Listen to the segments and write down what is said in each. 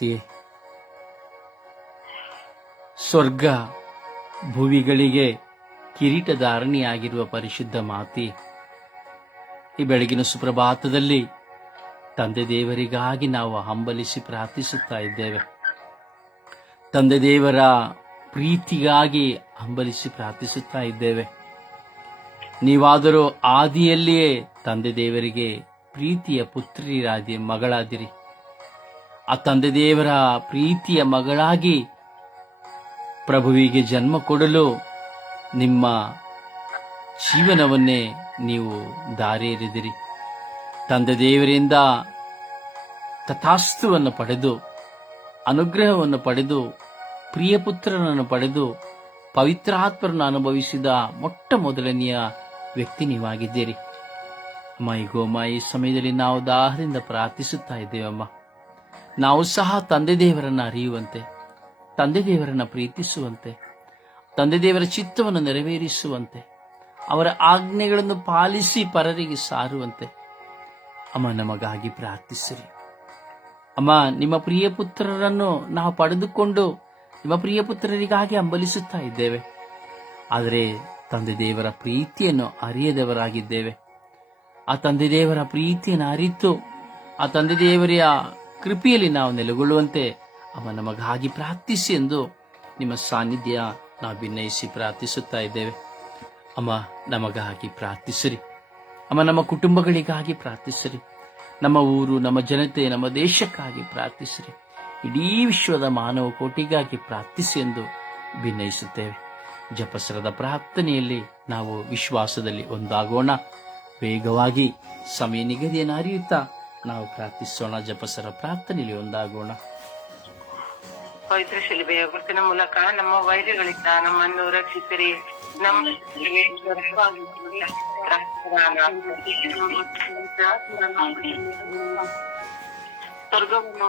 ಮಾತೆಯೇ ಸ್ವರ್ಗ ಭುವಿಗಳಿಗೆ ಕಿರೀಟಧಾರಣಿಯಾಗಿರುವ ಪರಿಶುದ್ಧ ಮಾತಿ. ಈ ಬೆಳಗಿನ ಸುಪ್ರಭಾತದಲ್ಲಿ ತಂದೆ ದೇವರಿಗಾಗಿ ನಾವು ಹಂಬಲಿಸಿ ಪ್ರಾರ್ಥಿಸುತ್ತಾ ಇದ್ದೇವೆ. ತಂದೆ ದೇವರ ಪ್ರೀತಿಗಾಗಿ ಹಂಬಲಿಸಿ ಪ್ರಾರ್ಥಿಸುತ್ತಾ ಇದ್ದೇವೆ. ನೀವಾದರೂ ಆದಿಯಲ್ಲಿಯೇ ತಂದೆ ದೇವರಿಗೆ ಪ್ರೀತಿಯ ಪುತ್ರಿರಾದಿ ಮಗಳಾದಿರಿ. ಆ ತಂದೆ ದೇವರ ಪ್ರೀತಿಯ ಮಗಳಾಗಿ ಪ್ರಭುವಿಗೆ ಜನ್ಮ ಕೊಡಲು ನಿಮ್ಮ ಜೀವನವನ್ನೇ ನೀವು ದಾರಿ ಎರೆದಿರಿ ತಂದೆ ದೇವರಿಂದ ತಥಾಸ್ತುವನ್ನು ಪಡೆದು, ಅನುಗ್ರಹವನ್ನು ಪಡೆದು ಪ್ರಿಯಪುತ್ರನನ್ನು ಪಡೆದು, ಪವಿತ್ರಾತ್ಮರನ್ನು ಅನುಭವಿಸಿದ ಮೊಟ್ಟ ಮೊದಲನೆಯ ವ್ಯಕ್ತಿ ನೀವಾಗಿದ್ದೀರಿ. ಮೈ ಅಮ್ಮ, ಈ ಸಮಯದಲ್ಲಿ ನಾವು ದಾಹದಿಂದ ಪ್ರಾರ್ಥಿಸುತ್ತಾ ಇದ್ದೇವಮ್ಮ ನಾವು ಸಹ ತಂದೆ ದೇವರನ್ನ ಅರಿಯುವಂತೆ, ತಂದೆ ದೇವರನ್ನ ಪ್ರೀತಿಸುವಂತೆ, ತಂದೆ ದೇವರ ಚಿತ್ತವನ್ನು ನೆರವೇರಿಸುವಂತೆ, ಅವರ ಆಜ್ಞೆಗಳನ್ನು ಪಾಲಿಸಿ ಪರರಿಗೆ ಸಾರುವಂತೆ ಅಮ್ಮ ನಮಗಾಗಿ ಪ್ರಾರ್ಥಿಸಿರಿ. ಅಮ್ಮ, ನಿಮ್ಮ ಪ್ರಿಯ ಪುತ್ರರನ್ನು ನಾವು ಪಡೆದುಕೊಂಡು ನಿಮ್ಮ ಪ್ರಿಯ ಪುತ್ರರಿಗಾಗಿ ಅಂಬಲಿಸುತ್ತಾ ಇದ್ದೇವೆ. ಆದರೆ ತಂದೆ ದೇವರ ಪ್ರೀತಿಯನ್ನು ಅರಿಯದವರಾಗಿದ್ದೇವೆ. ಆ ತಂದೆ ದೇವರ ಪ್ರೀತಿಯನ್ನು ಅರಿತು, ಆ ತಂದೆ ದೇವರ ಕೃಪೆಯಲ್ಲಿ ನಾವು ನೆಲೆಗೊಳ್ಳುವಂತೆ ಅವ ನಮಗಾಗಿ ಪ್ರಾರ್ಥಿಸಿ ಎಂದು ನಿಮ್ಮ ಸಾನ್ನಿಧ್ಯ ನಾವು ವಿನಯಿಸಿ ಪ್ರಾರ್ಥಿಸುತ್ತಾ ಇದ್ದೇವೆ. ಅಮ್ಮ, ನಮಗಾಗಿ ಪ್ರಾರ್ಥಿಸಿರಿ. ಅಮ್ಮ, ನಮ್ಮ ಕುಟುಂಬಗಳಿಗಾಗಿ ಪ್ರಾರ್ಥಿಸಿರಿ. ನಮ್ಮ ಊರು, ನಮ್ಮ ಜನತೆ, ನಮ್ಮ ದೇಶಕ್ಕಾಗಿ ಪ್ರಾರ್ಥಿಸಿರಿ. ಇಡೀ ವಿಶ್ವದ ಮಾನವ ಕೋಟಿಗಾಗಿ ಪ್ರಾರ್ಥಿಸಿ ಎಂದು ಭಿನ್ನಯಿಸುತ್ತೇವೆ ಜಪಸರದ ಪ್ರಾರ್ಥನೆಯಲ್ಲಿ ನಾವು ವಿಶ್ವಾಸದಲ್ಲಿ ಒಂದಾಗೋಣ. ವೇಗವಾಗಿ ಸಮಯ ನಿಗದಿಯನ್ನು ಅರಿಯುತ್ತಾ ನಾವು ಪ್ರಾರ್ಥಿಸೋಣ ಜಪಸರ ಪ್ರಾರ್ಥನೆಯಲ್ಲಿ ಒಂದಾಗೋಣ ಪವಿತ್ರ ಶಿಲುಬೆಯ ಗುರುತಿನ ಮೂಲಕ ನಮ್ಮ ವೈರ್ಯಗಳಿಂದ ನಮ್ಮನ್ನು ರಕ್ಷಿಸಿರಿ ನಮ್ಮ ಸ್ವರ್ಗವನ್ನು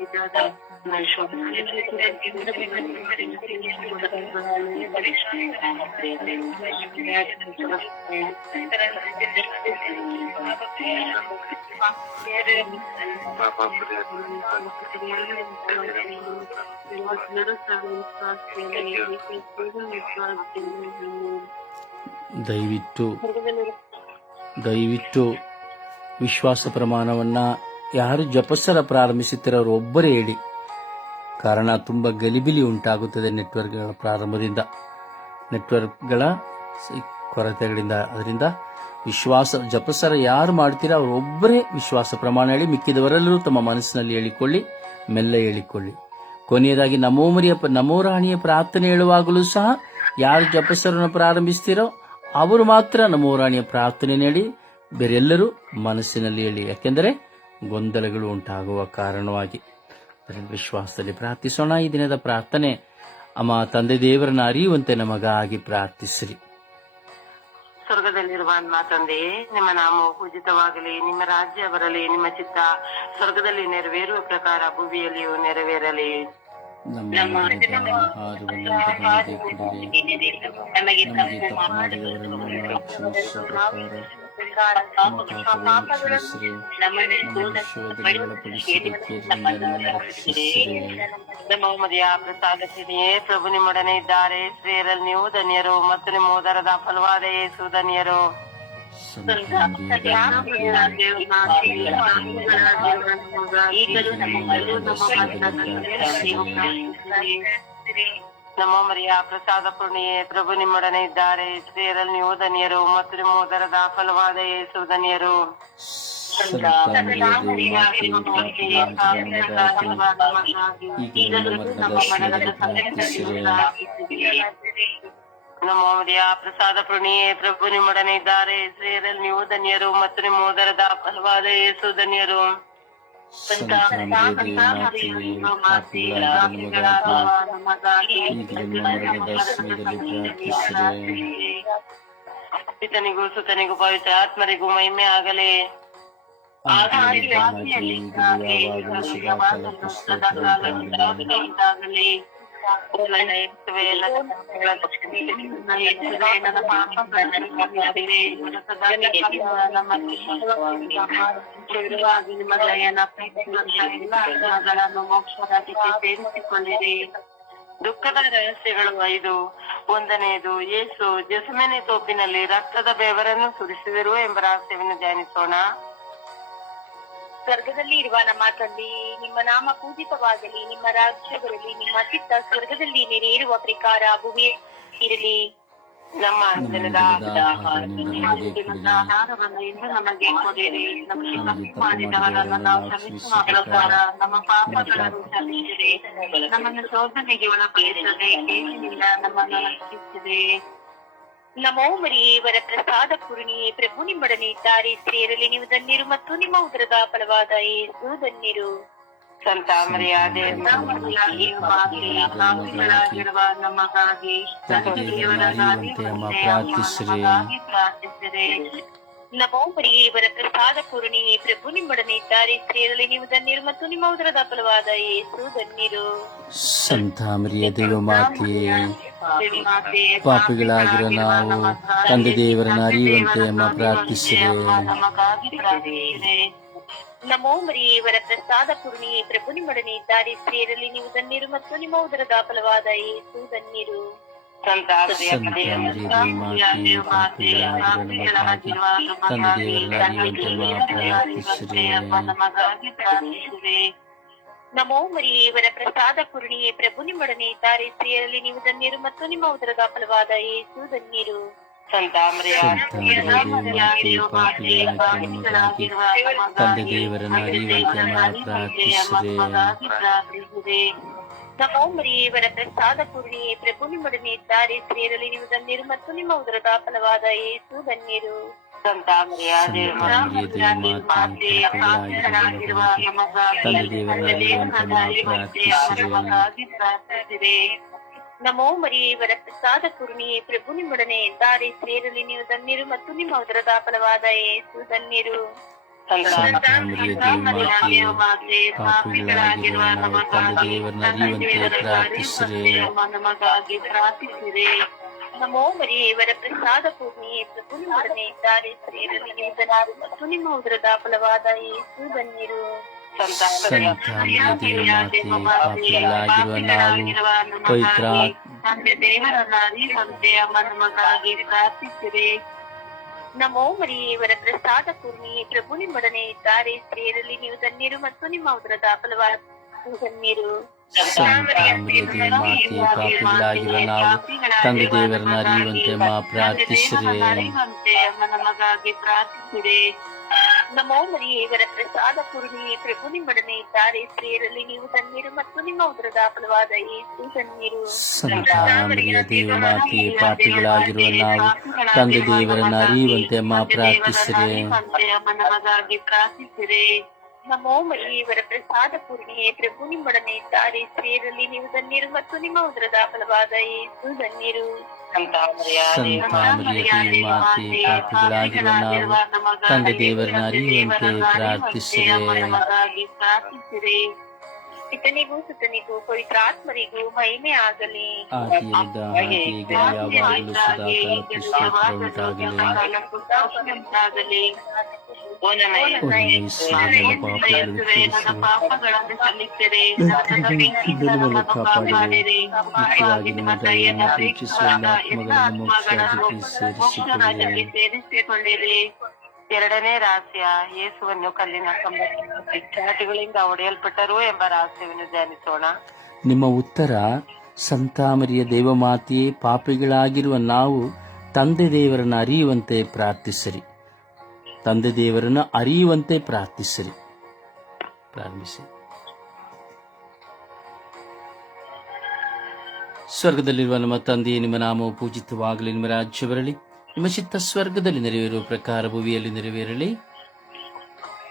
ದಯವಿಟ್ಟು ದಯವಿಟ್ಟು ವಿಶ್ವಾಸ ಪ್ರಮಾಣವನ್ನ ಯಾರು ಜಪಸ್ಸರ ಪ್ರಾರಂಭಿಸುತ್ತೀರೋ ಅವರು ಒಬ್ಬರೇ ಹೇಳಿ. ಕಾರಣ ತುಂಬ ಗಲಿಬಿಲಿ ಉಂಟಾಗುತ್ತದೆ ನೆಟ್ವರ್ಕ್ಗಳ ಪ್ರಾರಂಭದಿಂದ. ನೆಟ್ವರ್ಕ್ಗಳ ಕೊರತೆಗಳಿಂದ, ಅದರಿಂದ ವಿಶ್ವಾಸ ಜಪಸರ ಯಾರು ಮಾಡ್ತೀರಾ ಅವರು ಒಬ್ಬರೇ ವಿಶ್ವಾಸ ಪ್ರಮಾಣ ಹೇಳಿ ಮಿಕ್ಕಿದವರೆಲ್ಲರೂ ತಮ್ಮ ಮನಸ್ಸಿನಲ್ಲಿ ಹೇಳಿಕೊಳ್ಳಿ, ಮೆಲ್ಲ ಹೇಳಿಕೊಳ್ಳಿ. ಕೊನೆಯದಾಗಿ ನಮೋ ನಮೋರಾಣಿಯ ನಮೋ ರಾಣಿಯ ಪ್ರಾರ್ಥನೆ ಹೇಳುವಾಗಲೂ ಸಹ ಯಾರು ಜಪಸರನ್ನು ಪ್ರಾರಂಭಿಸ್ತೀರೋ ಅವರು ಮಾತ್ರ ನಮೋರಾಣಿಯ ಪ್ರಾರ್ಥನೆ ಹೇಳಿ ಬೇರೆಲ್ಲರೂ ಮನಸ್ಸಿನಲ್ಲಿ ಹೇಳಿ. ಯಾಕೆಂದರೆ ಗೊಂದಲಗಳು ಉಂಟಾಗುವ ಕಾರಣವಾಗಿ ವಿಶ್ವಾಸದಲ್ಲಿ ಪ್ರಾರ್ಥಿಸೋಣ. ಈ ದಿನದ ಪ್ರಾರ್ಥನೆ ಅಮ್ಮ ತಂದೆ ದೇವರನ್ನ ಅರಿಯುವಂತೆ ನಮಗಾಗಿ ಪ್ರಾರ್ಥಿಸಿರಿ. ಸ್ವರ್ಗದಲ್ಲಿರುವ ಅನ್ನ ತಂದೆಯೇ ನಿಮ್ಮ ನಾಮವು ಪೂಜಿತವಾಗಲಿ ನಿಮ್ಮ ರಾಜ್ಯ ಬರಲಿ ನಿಮ್ಮ ಚಿತ್ತ ಸ್ವರ್ಗದಲ್ಲಿ ನೆರವೇರುವ ಪ್ರಕಾರ ಭೂಮಿಯಲ್ಲಿಯೂ ನೆರವೇರಲಿ. ನಮ್ಮ ನಮಗೆ ಕೊಡಿರಿ. ನಮಗೆ ತಪ್ಪು ಮಾಡಿದವರನ್ನು ನಾವು ಕ್ಷಮಿಸುವ ಪ್ರಕಾರ ನಮ್ಮ ಪಾಪಗಳನ್ನು ಕ್ಷಮಿಸಿರಿ. ನಮ್ಮನ್ನು ಶೋಧನೆಗೆ ಒಳಪಡಿಸಲಿಕ್ಕೆ ನಮ್ಮನ್ನು ರಕ್ಷಿಸಿರಿ. ಮಹಮ್ಮದಿಯ ಪ್ರಸಾದ ಸಿರಿಯೇ ಪ್ರಭು ನಿಮ್ಮೊಡನೆ ಇದ್ದಾರೆ ಸ್ತ್ರೀಯರಲ್ಲಿ ನೀವು ಧನ್ಯರು ಮತ್ತು ನಿಮ್ಮ ಉದರದ ಫಲವಾದ ಯೇಸು ಧನ್ಯರು ಸಂತಂದೆಯ ಈಗಲೂ ನಮ್ಮ ಮರಳು ನಮ್ಮ ನಮ್ಮ ಮರಿಯ ಪ್ರಸಾದ ಪೂರ್ಣಿಯೇ ಪ್ರಭು ನಿಮ್ಮೊಡನೆ ಇದ್ದಾರೆ. ಸ್ತ್ರೀಯರಲ್ಲಿ ನೀವು ಧನ್ಯರು ಮತ್ತು ನಿಮ್ಮ ಉದರದ ಫಲವಾದ ಯೇಸು ಧನ್ಯರು. ನಮ್ಮ ಮರಿಯ ಪ್ರಸಾದ ಪುಣ್ಯೆ ಪ್ರಭು ನಿಮ್ಮೊಡನೆ ಇದ್ದಾರೆ. ಸ್ತ್ರೀಯರಲ್ಲಿ ನೀವು ಧನ್ಯರು ಮತ್ತು ನಿಮ್ಮ ಉದರದ ಫಲವಾದ ಯೇಸು ಧನ್ಯರು. ಸಂತ ಮರಿಯ ದೇವ ಮಾತೆಯೇ ಪಾಪಿಗಳಾಗಿರುವ ನಮಗಾಗಿ ಈಗಲೂ ಮರಣದ ಸಮಯದಲ್ಲಿ ಪ್ರಾರ್ಥಿಸಿರಿ ಪಿತನಿಗೂ ಸುತನಿಗೂ ಪವಿತ್ರ ಆತ್ಮರಿಗೂ ಮಹಿಮೆ ಆಗಲಿ ಉಂಟಾಗಲಿ ಸೇರಿಸಿಕೊಳ್ಳಿರಿ ದುಃಖದ ರಹಸ್ಯಗಳು ಐದು. ಒಂದನೆಯದು ಯೇಸು ಜಸಮೆನೆ ತೋಪಿನಲ್ಲಿ ರಕ್ತದ ಬೆವರನ್ನು ಸುರಿಸಿದರು ಎಂಬ ರಹಸ್ಯವನ್ನು ಧ್ಯಾನಿಸೋಣ. ಸ್ವರ್ಗದಲ್ಲಿ ಇರುವ ನಮ್ಮ ತಂದೆ, ನಿಮ್ಮ ನಾಮ ಪೂಜಿತವಾಗಲಿ, ನಿಮ್ಮ ರಾಜ್ಯ ಬರಲಿ ನಿಮ್ಮ ಚಿತ್ತ ಸ್ವರ್ಗದಲ್ಲಿ ಇರುವ ಪ್ರಕಾರ ಭೂಮಿ ಇರಲಿ. ನಮ್ಮ ಅಂದಿನದ ಆಹಾರವನ್ನು ಇಂದು ನಮಗೆ ಕೊಡಿರಿ ನಮಗೆ ತಪ್ಪು ಮಾಡಿದವರನ್ನು ನಾವು ಕ್ಷಮಿಸುವ ಪ್ರಕಾರ ನಮ್ಮ ಪಾಪಗಳನ್ನು ಕ್ಷಮಿಸಿರಿ ನಮ್ಮನ್ನು ಶೋಧನೆಗೆ ಒಳಪಡಿಸದೆ ಕೇಳಿನಿಂದ ನಮ್ಮನ್ನು ರಕ್ಷಿಸಿರಿ ನಮೋ ಮರಿಯೇವರ ಪ್ರಸಾದ ಪೂರ್ಣಿಯೇ ಪ್ರಭು ನಿಮ್ಮೊಡನೆ ಇದ್ದಾರೆ. ಸ್ತ್ರೀಯರಲ್ಲಿ ನೀವು ಧನ್ಯರು ಮತ್ತು ನಿಮ್ಮ ಉದರದ ಫಲವಾದ ಯೇಸು ಧನ್ಯರು. ಸಂತ ಮರ್ಯಾದೆ ನಮಗಾಗಿ ಪ್ರಾರ್ಥಿಸಿರಿ. ನಮೋ ಮರಿಯವರ ಪ್ರಸಾದ ಪೂರ್ಣಿ ಪ್ರಭು ನಿಮ್ಮೊಡನೆ ಇದ್ದಾರೆ ಸೇರಲಿ ನೀವು ಧನ್ಯರು ಮತ್ತು ನಿಮ್ಮ ಉದರದ ಫಲವಾದ ಏಸು ಧನ್ಯರು. ಸಂತ ಮರಿಯ ದೇವ ಮಾತೆಯೇ ಪಾಪಿಗಳಾಗಿರೋ ನಾವು ತಂದೆ ದೇವರನ್ನ ಅರಿಯುವಂತೆ ಅಮ್ಮ ಪ್ರಾರ್ಥಿಸಿದೆ ನಮೋ ಮರಿಯವರ ಪ್ರಸಾದ ಪೂರ್ಣಿ ಪ್ರಭು ನಿಮ್ಮೊಡನೆ ಇದ್ದಾರೆ ಸೇರಲಿ ನೀವು ಧನ್ಯರು ಮತ್ತು ನಿಮ್ಮ ಉದರದ ಫಲವಾದ ಏಸು ಧನ್ಯರು. ಸಂತ ನಮೋ ಮರಿಯವರ ಪ್ರಸಾದ ಪೂರ್ಣಿ ಪ್ರಭು ನಿಮ್ಮೊಡನೆ ಇದ್ದಾರೆ ಸ್ತ್ರೀಯರಲ್ಲಿ ನೀವು ಧನ್ಯರು ಮತ್ತು ನಿಮ್ಮ ಉದರದ ಫಲವಾದ ಏಸು ಧನ್ಯರು ಸಂತ ತಂದೆ ದೇವರನ್ನು ಅರಿಯುವಂತೆ ಇವರ ಪ್ರಸಾದ ಪೂರ್ಣಿ ಪ್ರಭು ನಿಮ್ಮೊಡನೆ ಇದ್ದಾರೆ. ಸ್ತ್ರೀಯರಲ್ಲಿ ನೀವು ಧನ್ಯರು ಮತ್ತು ನಿಮ್ಮ ಉದರದ ಫಲವಾದ ಏಸು ಧನ್ಯರು. ನಮೋ ನಮಗಾಗಿ ಇವರ ಪ್ರಸಾದ ಪೂರ್ಣಿ ಪ್ರಭು ನಿಮ್ಮೊಡನೆ ಇದ್ದಾರೆ. ಸ್ತ್ರೀಯರಲ್ಲಿ ನೀವು ಧನ್ಯರು ಮತ್ತು ನಿಮ್ಮ ಉದರದ ಫಲವಾದ ಯೇಸು ಧನ್ಯರು. ಸಂತ ಮರಿಯ ದೇವಮಾತೆ ಪಾಪಿಗಳಾಗಿರುವ ನಾವು ತಂದೆ ದೇವರನ್ನು ಅರಿಯುವಂತೆ ಪ್ರಾರ್ಥಿಸಿರಿ. ನಮಗಾಗಿ ಪ್ರಾರ್ಥಿಸಿರಿ. ನಮೋ ಮರಿಯವರ ಪ್ರಸಾದ ಪೂರ್ಣಿ ಪ್ರಭು ನಿಮ್ಮೊಡನೆ ಇದ್ದಾರೆ. ಸೇರಲಿ ಜನರು ಮತ್ತು ನಿಮ್ಮ ಉದರದ ಫಲವಾದ ಯೇಸು ಬನ್ನಿರು. ಸಂತ ಮರಿಯ ದೇವಮಾತೆ ಪಾಪಿಗಳಾಗಿರುವ ನಾವು ಪವಿತ್ರ ದೇವರನ್ನ ಅರಿಯುವಂತೆ ಅಮ್ಮ ನಮಗಾಗಿ ಪ್ರಾರ್ಥಿಸಿರಿ. ನಮೋ ಮರಿಯವರ ಪ್ರಸಾದ ಪೂರ್ಣಿ ಪ್ರಭು ನಿಮ್ಮೊಡನೆ ಇದ್ದಾರೆ. ಸ್ತ್ರೀಯರಲ್ಲಿ ನೀವು ಧನ್ಯರು ಮತ್ತು ನಿಮ್ಮ ಉದರದ ಫಲವಾದ ಧನ್ಯರು. ಪಾಪಿಗಳಾಗಿರುವ ನಾವು ತಂದೆ ದೇವರನ್ನು ಅರಿಯುವಂತೆ ಅಮ್ಮ ಪ್ರಾರ್ಥಿಸಿರಿ. ನಮೋ ಮರಿಯೇವರ ಪ್ರಸಾದ ಪೂರ್ಣಿಯೇ ಪ್ರಭು ನಿಮ್ಮೊಡನೆ ಇದ್ದಾರೆ ಸ್ತ್ರೀಯರಲ್ಲಿ ನೀವು ತಣ್ಣೀರು ಮತ್ತು ನಿಮ್ಮ ಉದರದ ಫಲವಾದ ಏಸು ಧನ್ಯರು ಸಂತ ಮರಿಯ ದೇವಮಾತೆ ಪಾಪಿಗಳಾಗಿರುವ ನಾವು ತಂದೆ ದೇವರನ್ನ ಅರಿಯುವಂತೆ ಅಮ್ಮ ಪ್ರಾರ್ಥಿಸಿರೆ. ನಮಗಾಗಿ ಪ್ರಾರ್ಥಿಸಿರಿ. ನಮೋ ಇವರ ಪ್ರಸಾದ ಪೂರ್ಣಿಯೇ ಪ್ರಭು ನಿಮ್ಮೊಡನೆ ಇದ್ದಾರೆ. ಸೇರಲಿ ನೀವು ಧನ್ಯರು ಮತ್ತು ನಿಮ್ಮ ಉದರದ ಫಲವಾದ ಏಸು ಧನ್ಯರು. ತಂದೆ ದೇವರನ್ನ ಅರಿಯುವಂತೆ ಪ್ರಾರ್ಥಿಸಿದೆ ಪಿತನಿಗೂ ಸುತನಿಗೂ ಪವಿತ್ರಾತ್ಮರಿಗೂ ಮಹಿಮೆ ಆಗಲಿ. ಆದಿಯಲ್ಲಿದ್ದ ಪಾಪಗಳನ್ನು ಕಾಪಾಡಿರಿ ಮುಖ್ಯವಾಗಿ ನಿಮ್ಮ ಎಲ್ಲ ಆತ್ಮಗಳನ್ನು ಎರಡನೇ ರಹಸ್ಯ ಯೇಸುವನ್ನು ಕಲ್ಲಿನ ಕಂಬಕ್ಕೆ ಒಡೆಯಲ್ಪಟ್ಟರು ಎಂಬ ರಹಸ್ಯವನ್ನು ಧ್ಯಾನಿಸೋಣ ನಿಮ್ಮ ಉತ್ತರ ಸಂತಾಮರಿಯ ದೇವಮಾತೆಯೇ ಪಾಪಿಗಳಾಗಿರುವ ನಾವು ತಂದೆ ದೇವರನ್ನು ಅರಿಯುವಂತೆ ಪ್ರಾರ್ಥಿಸಿರಿ. ತಂದೆ ದೇವರನ್ನು ಅರಿಯುವಂತೆ ಪ್ರಾರ್ಥಿಸಿರಿ ಪ್ರಾರಂಭಿಸಿ. ಸ್ವರ್ಗದಲ್ಲಿರುವ ನಮ್ಮ ತಂದೆಯೇ, ನಿಮ್ಮ ನಾಮವು ಪೂಜಿತವಾಗಲಿ, ನಿಮ್ಮ ರಾಜ್ಯ ಬರಲಿ, ನಿಮ್ಮ ಚಿತ್ತ ಸ್ವರ್ಗದಲ್ಲಿ ನೆರವೇರುವ ಪ್ರಕಾರ ಭೂಮಿಯಲ್ಲಿ ನೆರವೇರಲಿ.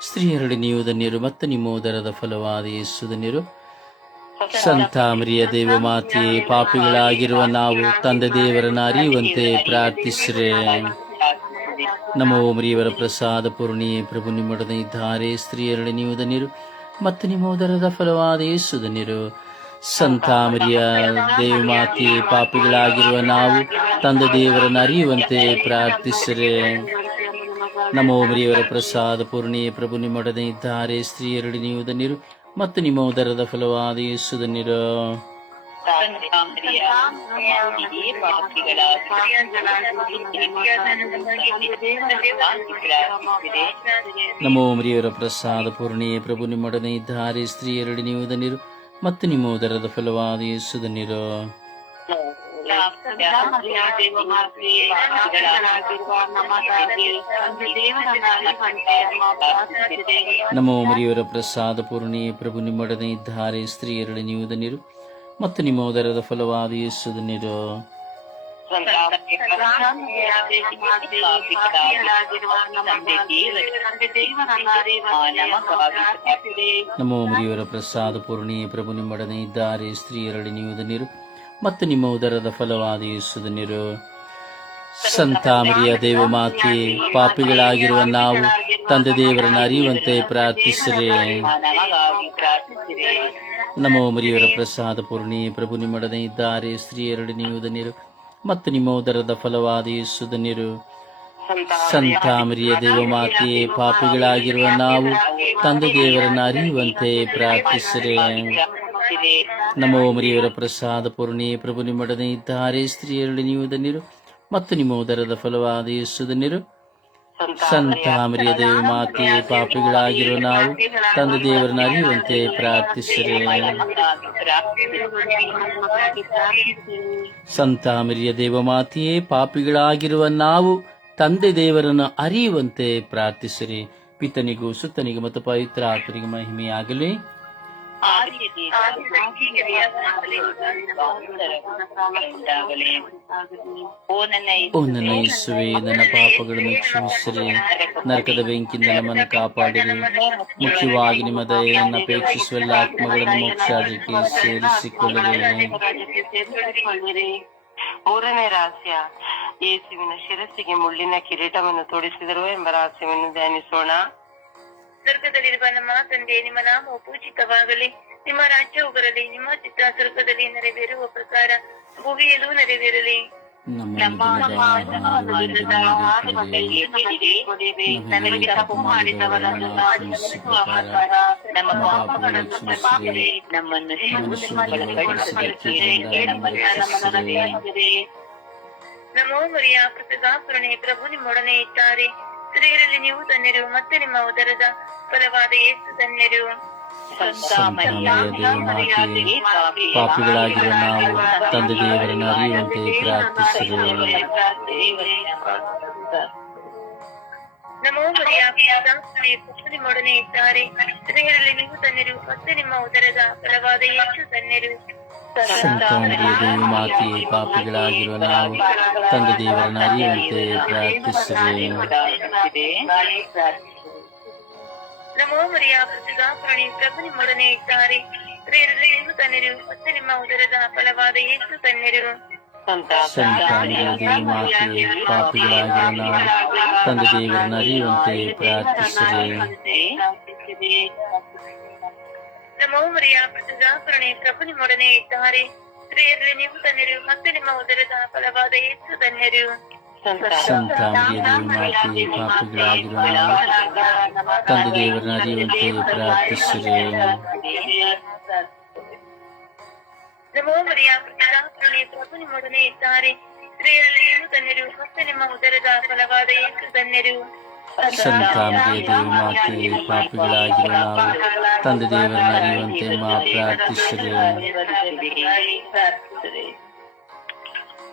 ಸ್ತ್ರೀಯರಡಿ ನೀವು ಧನ್ಯರು ಮತ್ತು ನಿಮ್ಮೋದರದ ಫಲವಾದ ಯೇಸು ಧನ್ಯರು ಸಂತ ಮರಿಯ ದೇವ ಮಾತೆಯೇ ಪಾಪಿಗಳಾಗಿರುವ ನಾವು ತಂದೆ ದೇವರನ್ನ ಅರಿಯುವಂತೆ ಪ್ರಾರ್ಥಿಸ್ರೆ. ನಮೋ ಮರಿಯವರ ಪ್ರಸಾದ ಪೂರ್ಣಿಯೇ ಪ್ರಭು ನಿಮ್ಮೊಡನೆ ಇದ್ದಾರೆ. ಸ್ತ್ರೀಯರಲ್ಲಿ ನೀವು ಧನ್ಯರು ಮತ್ತು ನಿಮ್ಮೋದರದ ಫಲವಾದ ಯೇಸು ಧನ್ಯರು ಸಂತ ಮರಿಯ ದೇವ ಮಾತೆಯೇ ಪಾಪಿಗಳಾಗಿರುವ ನಾವು ತಂದೆ ದೇವರನ್ನ ಅರಿಯುವಂತೆ ಪ್ರಾರ್ಥಿಸ್ರೆ. ನಮೋ ಮರಿಯವರ ಪ್ರಸಾದ ಪೂರ್ಣಿಯೇ ಪ್ರಭು, ನಿಮ್ಮೊಡನೆ ಇದ್ದಾರೆ. ಸ್ತ್ರೀಯರಡಿ ನೀವು ಧನ್ಯರು ಮತ್ತು ನಿಮ್ಮ ಉದರದ ಫಲವಾದ ಯೇಸು ನಮೋ ಮರಿಯವರ ಪ್ರಸಾದ ಪೂರ್ಣಿಯೇ ಪ್ರಭು, ನಿಮ್ಮೊಡನೆ ಇದ್ದಾರೆ. ಸ್ತ್ರೀಯರಡಿ ನೀವು ಧನ್ಯರು ಮತ್ತು ನಿಮ್ಮ ಉದರದ ಫಲವಾದ ಯೇಸು ನಮೋ ಮರಿಯವರ ಪ್ರಸಾದ ಪೂರ್ಣಿ, ಪ್ರಭು ನಿಮ್ಮೊಡನೆ ಇದ್ದಾರೆ ಸ್ತ್ರೀಯರಡಿ ನೀವು ಧನ್ಯರು ಮತ್ತು ನಿಮ್ಮ ಉದರದ ಫಲವಾದ ಯೇಸು ಧನ್ಯರು ನಮೋ ಮರಿಯವರ ಪ್ರಸಾದ ಪೂರ್ಣಿಯೇ ಪ್ರಭು ನಿಮ್ಮೊಡನೆ ಇದ್ದಾರೆ ಸ್ತ್ರೀಯರಡಿ ನೀವು ಧನ್ಯರು ಮತ್ತು ನಿಮ್ಮ ಉದರದ ಫಲವಾದ ಯೇಸುದನಿರು ಸಂತ ಮರಿಯ ದೇವ ಮಾತೆ ಪಾಪಿಗಳಾಗಿರುವ ನಾವು ತಂದೆ ದೇವರನ್ನು ಅರಿಯುವಂತೆ ಪ್ರಾರ್ಥಿಸಿರಿ. ನಮೋ ಮರಿಯವರ ಪ್ರಸಾದ ಪೂರ್ಣಿ ಪ್ರಭು ನಿಮ್ಮೊಡನೆ ಇದ್ದಾರೆ ಸ್ತ್ರೀಯರಡಿ ನೀವು ಧನ್ಯರು ಮತ್ತು ನಿಮ್ಮ ಉದರದ ಫಲವಾದ ಯೇಸುದನಿರು ಸಂತ ಮರಿಯ ದೇವ ಮಾತೆಯೇ ಪಾಪಿಗಳಾಗಿರುವ ನಾವು ತಂದೆ ದೇವರನ್ನು ಅರಿಯುವಂತೆ ಪ್ರಾರ್ಥಿಸಿರೆ. ನಮೋ ಮರಿಯವರ ಪ್ರಸಾದ ಪೂರ್ಣಿ, ಪ್ರಭು ನಿಮ್ಮೊಡನೆ ಇದ್ದಾರೆ. ಸ್ತ್ರೀಯರಲ್ಲಿ ನೀವು ಧನ್ಯರು, ಮತ್ತು ನಿಮ್ಮ ಉದರದ ಫಲವಾದ ಯೇಸು ಧನ್ಯರು. ಸಂತ ಮರಿಯ ದೇವ ಮಾತೆ ಪಾಪಿಗಳಾಗಿರುವ ನಾವು, ತಂದೆ ದೇವರನ್ನ ಅರಿಯುವಂತೆ ಪ್ರಾರ್ಥಿಸಿರಿ. ಸಂತ ಮರಿಯ ದೇವ ಮಾತೆಯೇ, ಪಾಪಿಗಳಾಗಿರುವ ನಾವು, ತಂದೆ ದೇವರನ್ನು ಅರಿಯುವಂತೆ ಪ್ರಾರ್ಥಿಸಿರಿ. ಪಿತನಿಗೂ ಸುತ್ತನಿಗೂ ಮತ್ತು ಪವಿತ್ರ ಆತ್ಮನಿಗೆ ಮಹಿಮೆಯಾಗಲಿ. ಓ ನನ್ನ ಓ ನನ್ನ ಯೇಸುವೆ ನನ್ನ ಪಾಪಗಳನ್ನು ಕ್ಷಮಿಸಿರಿ ನರಕದ ಬೆಂಕಿಯಿಂದ ನಮ್ಮನ್ನು ಕಾಪಾಡಿರಿ ಮುಖ್ಯವಾಗಿ ನಿಮ್ಮ ದಯೆಯನ್ನು ಅಪೇಕ್ಷಿಸುವ ಎಲ್ಲ ಆತ್ಮಗಳನ್ನು ಮೋಕ್ಷಾದಿಗೆ ಸೇರಿಸಿಕೊಳ್ಳಿರಿ ಸೇರಿಸಿಕೊಳ್ಳಿರಿ ಮೂರನೇ ರಹಸ್ಯ ಯೇಸುವಿನ ಶಿರಸ್ಸಿಗೆ ಮುಳ್ಳಿನ ಕಿರೀಟವನ್ನು ತೊಡಿಸಿದರು ಎಂಬ ರಹಸ್ಯವನ್ನು ಧ್ಯಾನಿಸೋಣ ಸ್ವರ್ಗದಲ್ಲಿರುವ ನಮ್ಮ ತಂದೆ ನಿಮ್ಮ ನಾಮವು ಪೂಜಿತವಾಗಲಿ. ನಿಮ್ಮ ರಾಜ್ಯವು ಬರಲಿ ನಿಮ್ಮ ಚಿತ್ತ ಸ್ವರ್ಗದಲ್ಲಿ ನೆರವೇರುವ ಪ್ರಕಾರ ಭೂಮಿಯಲ್ಲೂ ನೆರವೇರಲಿ. ನಮ್ಮ ನಮಗೆ ತಪ್ಪು ಮಾಡಿದವರನ್ನು ನಾವು ಕ್ಷಮಿಸುವ ನಮ್ಮ ಪಾಪಗಳನ್ನು ಕ್ಷಮಿಸಿರಿ. ನಮ್ಮನ್ನು. ನಮೋ ಮರಿಯ ಕೃತಗಾಪುರಣೆ ಪ್ರಭು ನಿಮ್ಮೊಡನೆ ಇದ್ದಾರೆ. ಸ್ತ್ರೀಯರಲ್ಲಿ ನೀವು ಧನ್ಯರು ಮತ್ತು ನಿಮ್ಮ ಉದರದ ಫಲವಾದ ಯೇಸು ಧನ್ಯರು ಸಂತಾಮರಿಯ ದೇವಮಾತೆಯೇ ಪಾಪಿಗಳಾಗಿರುವ ನಾವು ತಂದೆ ದೇವರನ್ನು ಅರಿಯುವಂತೆ ಪ್ರಾರ್ಥಿಸಿರಿ ನಮೋ ಮರಿಯ ಕೃತಗಾಪುರಣೆ ಪ್ರಭು ನಿಮ್ಮೊಡನೆ ಇದ್ದಾರೆ ಸ್ತ್ರೀಯರಲ್ಲಿ ನೀವು ಧನ್ಯರು ಮತ್ತು ನಿಮ್ಮ ಉದರದ ಫಲವಾದ ಯೇಸು ಧನ್ಯರು ಸಂತಾಮರಿಯ ಮಾತಿ ಪಾಪಿಗಳಾಗಿರುವ ನಾವು ತಂದೆ ದೇವರನ್ನು ಅರಿಯುವಂತೆ ಪ್ರಾರ್ಥಿಸಿರಿ ನಮೋ ಮರಿಯ ಕೃತಗಾಪುರಣೆ ಪ್ರಭು ನಿಮ್ಮೊಡನೆ ಇದ್ದಾರೆ. ಸ್ತ್ರೀಯರಲ್ಲಿ ತನ್ನಿರು ಮತ್ತು ನಿಮ್ಮ ಉದರದ ಫಲವಾದ ಏಸು ತನ್ನಿರು. ಸಂತಾನದ ದೇವಿ ಮಾತೆ ಪಾಪಿಗಳಾಗಿರುವ ನಾವು ತಂದೆ ದೇವರನ್ನ ಅರಿಯುವಂತೆ ಪ್ರಾರ್ಥಿಸಿರಿ ನಮೋ ಮರಿಯ ಪ್ರತಿದಾಕರಣೆ ಪ್ರಭು ನಿಮ್ಮೊಡನೆ ಇದ್ದಾರೆ. ಸ್ತ್ರೀಯರಲ್ಲಿ ನೀವು ಧನ್ಯರು ಮತ್ತು ನಿಮ್ಮ ಉದರದ ಫಲವಾದ ಹೆಚ್ಚು ಧನ್ಯರು ಸಂತ ಮಾತೆ ಪಾಪಿಗಳಾಗಿರೋ ನಾವು ತಂದೆ ದೇವರನ್ನ ಅರಿಯುವಂತೆ ಪ್ರಾರ್ಥಿಸಿರಿ. ನಮೋ ಮರಿಯ ಪ್ರತಿದಾಕರಣೆ ಪ್ರಭು ನಿಮ್ಮೊಡನೆ ಇದ್ದಾರೆ. ಸ್ತ್ರೀಯರಲ್ಲಿ ನೀವು ಧನ್ಯರು ಮತ್ತೆ ನಿಮ್ಮ ಉದರದ ಫಲವಾದ ಧನ್ಯರು ಸಂತಾನದ ದೇವಿ ಮಾತೆ ಪಾಪಿಗಳಾಗಿರೋ ನಾವು ತಂದೆ ದೇವರನ್ನ ಅರಿಯುವಂತೆ ಮಾ ಪ್ರಾರ್ಥಿಸಿರಿ